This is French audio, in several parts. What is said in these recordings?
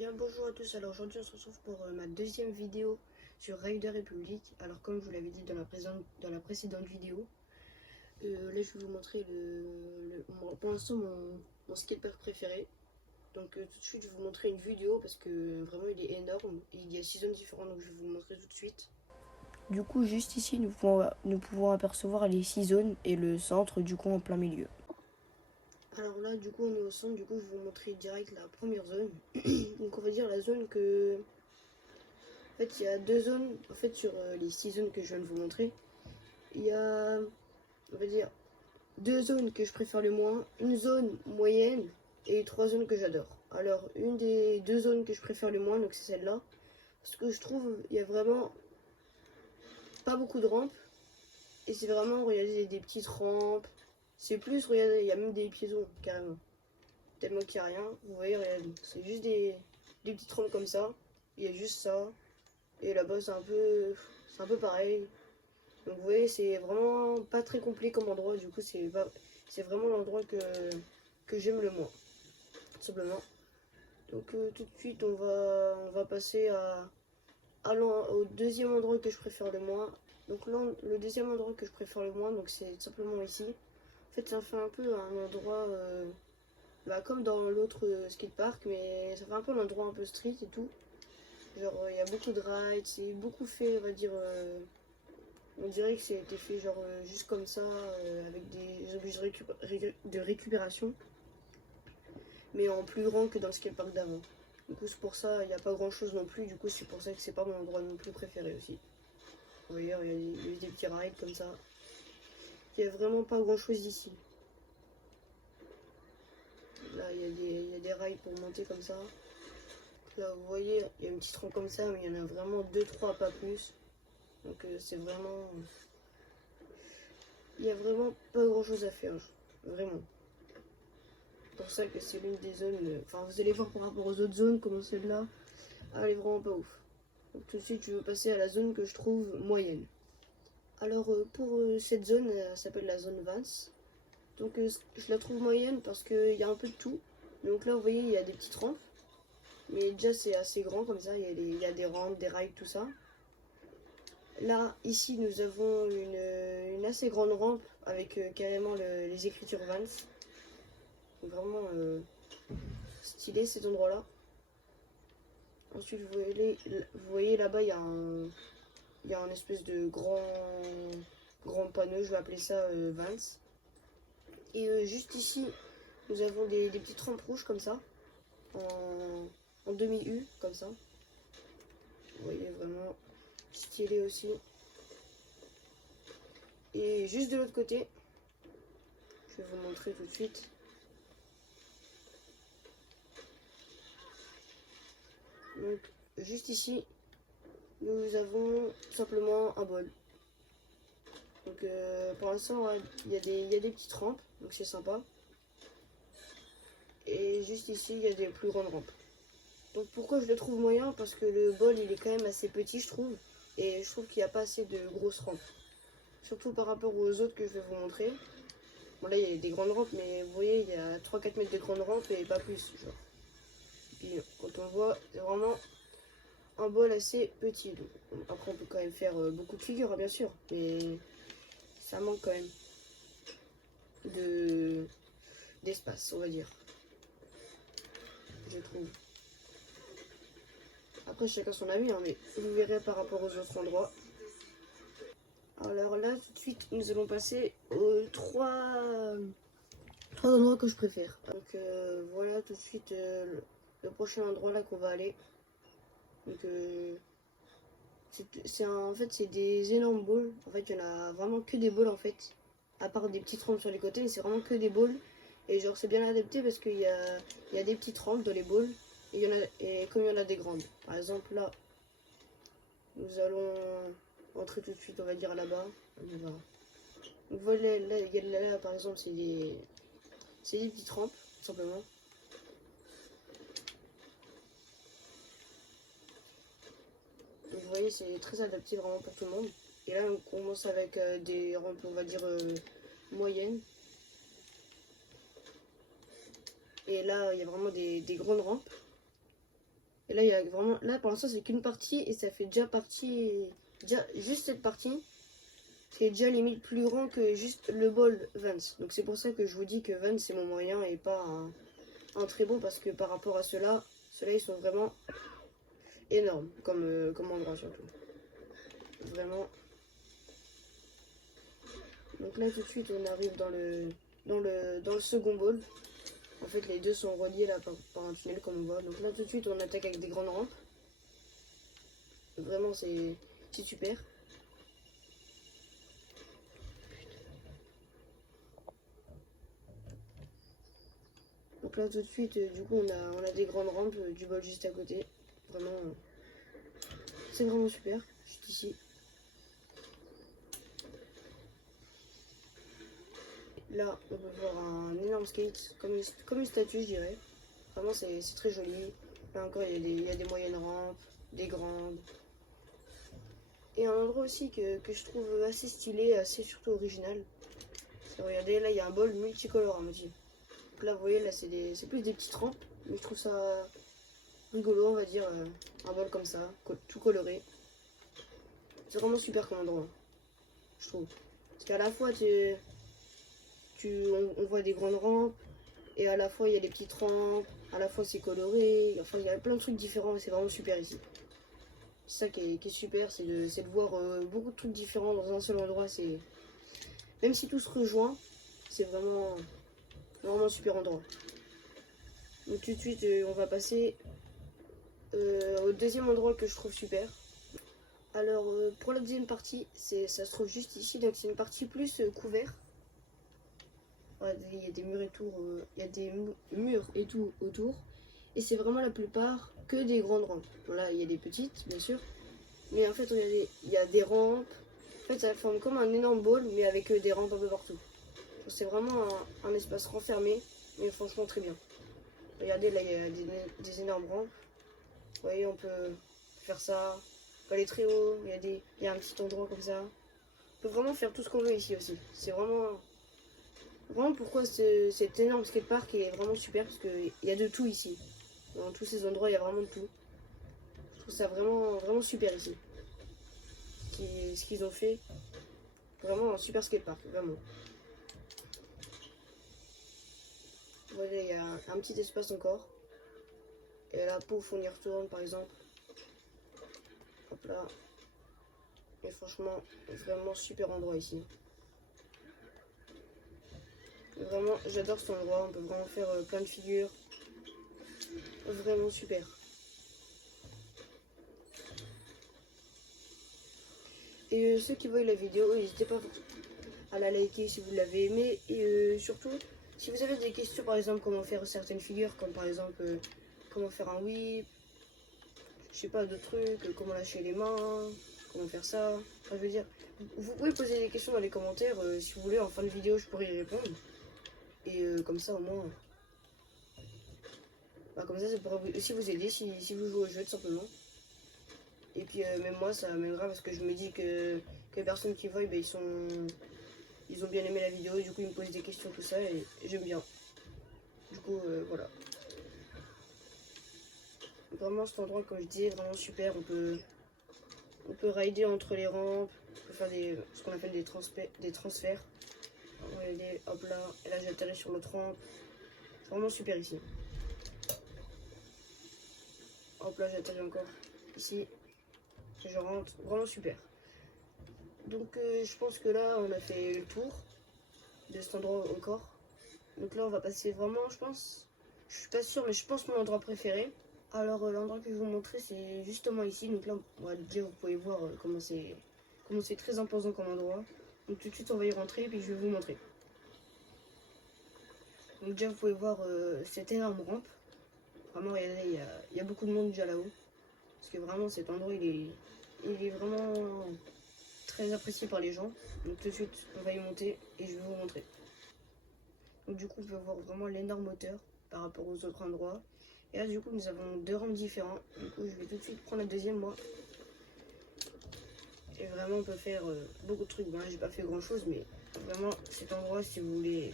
Bien bonjour à tous, alors aujourd'hui on se retrouve pour ma deuxième vidéo sur Rider Republic. Alors comme je vous l'avais dit dans la précédente vidéo, là je vais vous montrer pour l'instant mon skatepark préféré. Donc tout de suite je vais vous montrer une vidéo parce que vraiment il est énorme et il y a 6 zones différentes, donc je vais vous le montrer tout de suite. Du coup juste ici nous pouvons apercevoir les 6 zones et le centre du coup en plein milieu. Alors là, du coup, on est au centre. Du coup, je vais vous montrer direct la première zone. Donc, on va dire la zone que... En fait, il y a deux zones. En fait, sur les 6 zones que je viens de vous montrer, il y a, on va dire, deux zones que je préfère le moins, une zone moyenne et 3 zones que j'adore. Alors, une des deux zones que je préfère le moins, donc c'est celle-là. Parce que je trouve il y a vraiment pas beaucoup de rampes. Et c'est vraiment, regardez, des petites rampes. C'est plus, regardez, il y a même des piétons, carrément. Tellement qu'il n'y a rien. Vous voyez, regardez, c'est juste des petites rampes comme ça. Il y a juste ça. Et là-bas, c'est un peu pareil. Donc vous voyez, c'est vraiment pas très complet comme endroit. Du coup, c'est vraiment l'endroit que j'aime le moins, tout simplement. Donc tout de suite, on va passer au deuxième endroit que je préfère le moins. Donc là, le deuxième endroit que je préfère le moins, donc c'est simplement ici. En fait, ça fait un peu un endroit comme dans l'autre skatepark, mais ça fait un peu un endroit un peu street et tout. Genre, il y a beaucoup de rides, c'est beaucoup fait, on va dire. On dirait que c'est été fait genre juste comme ça, avec des objets de récupération, mais en plus grand que dans le skatepark d'avant. Du coup, c'est pour ça, il n'y a pas grand chose non plus. Du coup, c'est pour ça que c'est pas mon endroit non plus préféré aussi. Vous voyez, il y a des petits rides comme ça. Il n'y a vraiment pas grand chose ici. Là, il y a des rails pour monter comme ça. Là, vous voyez, il y a une petite rampe comme ça, mais il y en a vraiment 2-3, pas plus. Donc, c'est vraiment. Il n'y a vraiment pas grand chose à faire. Vraiment. C'est pour ça que c'est l'une des zones. Enfin, vous allez voir par rapport aux autres zones, comment celle-là, elle est vraiment pas ouf. Donc, tout de suite, je veux passer à la zone que je trouve moyenne. Alors, pour cette zone, elle s'appelle la zone Vance. Donc, je la trouve moyenne parce qu'il y a un peu de tout. Donc, là, vous voyez, il y a des petites rampes. Mais déjà, c'est assez grand comme ça. Il y a des rampes, des rails, tout ça. Là, ici, nous avons une assez grande rampe avec carrément les écritures Vance. Vraiment stylé cet endroit-là. Ensuite, vous voyez là-bas, il y a un espèce de grand panneau, je vais appeler ça Vance. Et juste ici, nous avons des petites rampes rouges comme ça, en demi-U, comme ça. Vous voyez, vraiment stylé aussi. Et juste de l'autre côté, je vais vous montrer tout de suite. Donc, juste ici, nous avons simplement un bol. Donc, pour l'instant, ouais, il y a des petites rampes, donc c'est sympa. Et juste ici, il y a des plus grandes rampes. Donc, pourquoi je le trouve moyen? Parce que le bol, il est quand même assez petit, je trouve. Et je trouve qu'il n'y a pas assez de grosses rampes. Surtout par rapport aux autres que je vais vous montrer. Bon, là, il y a des grandes rampes, mais vous voyez, il y a 3-4 mètres de grandes rampes et pas plus, genre. Et puis, quand on voit, c'est vraiment un bol assez petit. Donc, après, on peut quand même faire beaucoup de figures, hein, bien sûr, mais ça manque quand même d'espace, on va dire, je trouve. Après, chacun son avis, hein, mais vous verrez par rapport aux autres endroits. Alors là, tout de suite, nous allons passer aux trois endroits que je préfère. Donc voilà, tout de suite, le prochain endroit là qu'on va aller. Donc en fait, c'est des énormes balls. En fait, il y en a vraiment que des balls en fait. À part des petites rampes sur les côtés, c'est vraiment que des balls. Et genre, c'est bien adapté parce qu'il y a des petites rampes dans les balls. Et comme il y en a des grandes. Par exemple, là, nous allons entrer tout de suite, on va dire là-bas. Donc voilà, là, par exemple, c'est des petites rampes, tout simplement. Donc vous voyez, c'est très adapté vraiment pour tout le monde. Et là, on commence avec des rampes, on va dire, moyennes. Et là, il y a vraiment des grandes rampes. Et là, il y a vraiment, là pour l'instant, c'est qu'une partie et ça fait déjà partie, déjà juste cette partie, c'est déjà limite plus grand que juste le bol Vans. Donc c'est pour ça que je vous dis que Vans c'est mon moyen et pas un très bon parce que par rapport à ceux-là ils sont vraiment énormes comme endroit surtout. Vraiment. Donc là tout de suite on arrive dans le second bol. En fait les deux sont reliés là par un tunnel comme on voit. Donc là tout de suite on attaque avec des grandes rampes. Vraiment c'est super. Donc là tout de suite du coup on a des grandes rampes du bol juste à côté. Vraiment c'est vraiment super. Juste ici. Là, on peut voir un énorme skate, comme une statue, je dirais. Vraiment, c'est très joli. Là encore, il y a des moyennes rampes, des grandes. Et un endroit aussi que je trouve assez stylé, assez surtout original. Regardez, là, il y a un bol multicolore à moitié. Donc là, vous voyez, là, c'est plus des petites rampes. Mais je trouve ça rigolo, on va dire. Un bol comme ça, tout coloré. C'est vraiment super comme endroit, je trouve. Parce qu'à la fois, on voit des grandes rampes et à la fois il y a des petites rampes, à la fois c'est coloré, enfin il y a plein de trucs différents et c'est vraiment super ici. C'est ça qui est super, c'est de voir beaucoup de trucs différents dans un seul endroit. Même si tout se rejoint, c'est vraiment un super endroit. Donc tout de suite on va passer au deuxième endroit que je trouve super. Alors pour la deuxième partie, ça se trouve juste ici, donc c'est une partie plus couverte. Il y a des murs et tout, il y a des murs et tout autour. Et c'est vraiment la plupart que des grandes rampes. Voilà, il y a des petites, bien sûr. Mais en fait, il y a des rampes. En fait, ça forme comme un énorme bol, mais avec des rampes un peu partout. C'est vraiment un espace renfermé, mais franchement très bien. Regardez, là, il y a des énormes rampes. Vous voyez, on peut faire ça. On peut aller très haut. Il y a un petit endroit comme ça. On peut vraiment faire tout ce qu'on veut ici aussi. C'est vraiment pourquoi cet énorme skatepark est vraiment super, parce qu'il y a de tout ici. Dans tous ces endroits, il y a vraiment de tout. Je trouve ça vraiment super ici. Ce qu'ils ont fait, vraiment un super skatepark, vraiment. Voilà, il y a un petit espace encore. Et là, pouf, on y retourne par exemple. Hop là. Et franchement, vraiment super endroit ici. Vraiment, j'adore cet endroit. On peut vraiment faire plein de figures. Vraiment super. Et ceux qui voient la vidéo, n'hésitez pas à la liker si vous l'avez aimé. Et surtout, si vous avez des questions, par exemple, comment faire certaines figures, comme par exemple, comment faire un whip, je sais pas, d'autres trucs, comment lâcher les mains, comment faire ça. Enfin, je veux dire, vous pouvez poser des questions dans les commentaires. Si vous voulez, en fin de vidéo, je pourrai y répondre. Et comme ça, au moins, comme ça pourra aussi vous aider si vous jouez au jeu, tout simplement. Et puis même moi ça m'aidera parce que je me dis que les personnes qui voient, ils ont bien aimé la vidéo, du coup ils me posent des questions, tout ça, et j'aime bien. Du coup voilà. Vraiment cet endroit, comme je disais, vraiment super. On peut rider entre les rampes, on peut faire ce qu'on appelle des transferts. Regardez, hop là, et là j'atterris sur l'autre rampe. C'est vraiment super ici. Hop là, j'atterris encore ici. Je rentre, vraiment super. Donc je pense que là on a fait le tour de cet endroit encore. Donc là on va passer vraiment, je pense, je suis pas sûre, mais je pense mon endroit préféré. Alors l'endroit que je vais vous montrer, c'est justement ici. Donc là déjà vous pouvez voir comment c'est très imposant comme endroit. Donc tout de suite on va y rentrer et puis je vais vous montrer. Donc déjà vous pouvez voir cette énorme rampe. Vraiment regardez, il y a beaucoup de monde déjà là-haut. Parce que vraiment cet endroit il est vraiment très apprécié par les gens. Donc tout de suite on va y monter et je vais vous montrer. Donc du coup on peut voir vraiment l'énorme hauteur par rapport aux autres endroits. Et là du coup nous avons deux rampes différents. Du coup je vais tout de suite prendre la deuxième moi. Et vraiment on peut faire beaucoup de trucs. Bon là j'ai pas fait grand chose, mais vraiment cet endroit, si vous voulez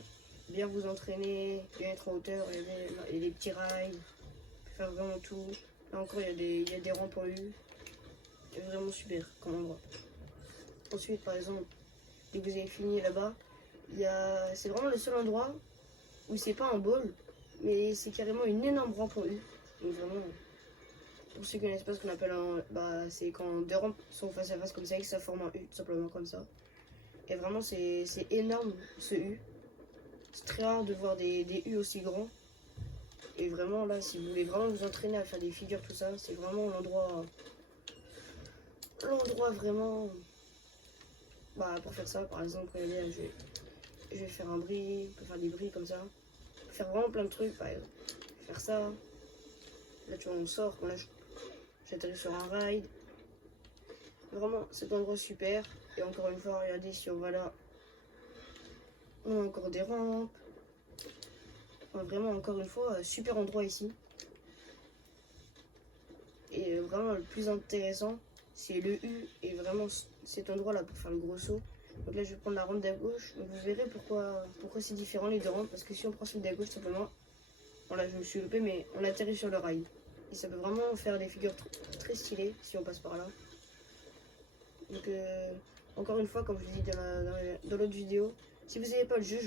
bien vous entraîner, bien être en hauteur, et des petits rails, faire vraiment tout. Là encore, il y a des rampes en U. C'est vraiment super comme endroit. Ensuite, par exemple, dès que vous avez fini là-bas, c'est vraiment le seul endroit où c'est pas un ball, mais c'est carrément une énorme rampe en U. Donc vraiment, pour ceux qui connaissent pas ce qu'on appelle un... Bah, c'est quand deux rampes sont face à face comme ça et que ça forme un U, tout simplement comme ça. Et vraiment, c'est énorme ce U. C'est très rare de voir des U aussi grands. Et vraiment, là, si vous voulez vraiment vous entraîner à faire des figures, tout ça, c'est vraiment l'endroit vraiment... Bah, pour faire ça, par exemple, regardez, je vais faire un bris, on peut faire des bris comme ça. Faire vraiment plein de trucs, par exemple. Faire ça. Là, tu vois, on sort, là, j'atterris sur un ride. Vraiment, cet endroit super. Et encore une fois, regardez, si on va là, on a encore des rampes. Enfin, vraiment, encore une fois, super endroit ici. Et vraiment, le plus intéressant, c'est le U et vraiment cet endroit-là pour faire le gros saut. Donc là, je vais prendre la rampe d'à gauche. Donc vous verrez pourquoi c'est différent les deux rampes. Parce que si on prend celle d'à gauche, simplement, voilà, je me suis loupé, mais on atterrit sur le rail. Et ça peut vraiment faire des figures très stylées si on passe par là. Donc, encore une fois, comme je vous dis dans l'autre vidéo, si vous n'avez pas le jeu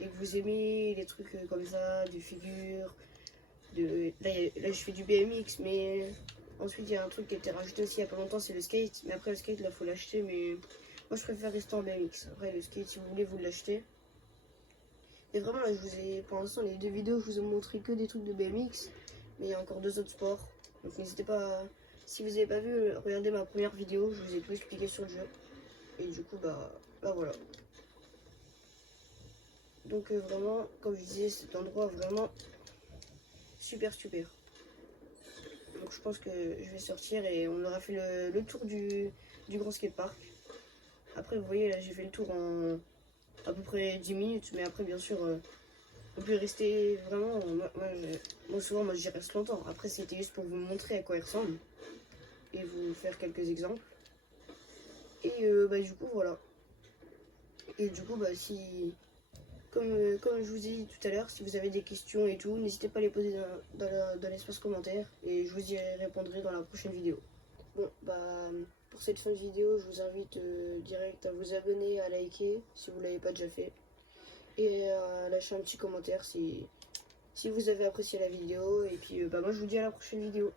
et que vous aimez les trucs comme ça, des figures, là, je fais du BMX, mais ensuite il y a un truc qui a été rajouté aussi il y a pas longtemps, c'est le skate. Mais après, le skate, là, faut l'acheter, mais moi je préfère rester en BMX. Après, le skate, si vous voulez, vous l'achetez. Et vraiment, là, pour l'instant, les deux vidéos, je vous ai montré que des trucs de BMX, mais il y a encore deux autres sports. Donc n'hésitez pas, si vous n'avez pas vu, regardez ma première vidéo, je vous ai tout expliqué sur le jeu. Et du coup, bah voilà. Donc vraiment, comme je disais, cet endroit vraiment super super. Donc je pense que je vais sortir et on aura fait le tour du grand skatepark. Après, vous voyez, là, j'ai fait le tour en à peu près 10 minutes, mais après, bien sûr, on peut rester vraiment. Moi souvent, j'y reste longtemps. Après, c'était juste pour vous montrer à quoi il ressemble et vous faire quelques exemples. Et bah, du coup, voilà. Et du coup, bah, comme je vous ai dit tout à l'heure, si vous avez des questions et tout, n'hésitez pas à les poser dans l'espace commentaire et je vous y répondrai dans la prochaine vidéo. Bon, bah, pour cette fin de vidéo, je vous invite direct à vous abonner, à liker si vous ne l'avez pas déjà fait et à lâcher un petit commentaire si vous avez apprécié la vidéo. Et puis, bah, moi, je vous dis à la prochaine vidéo.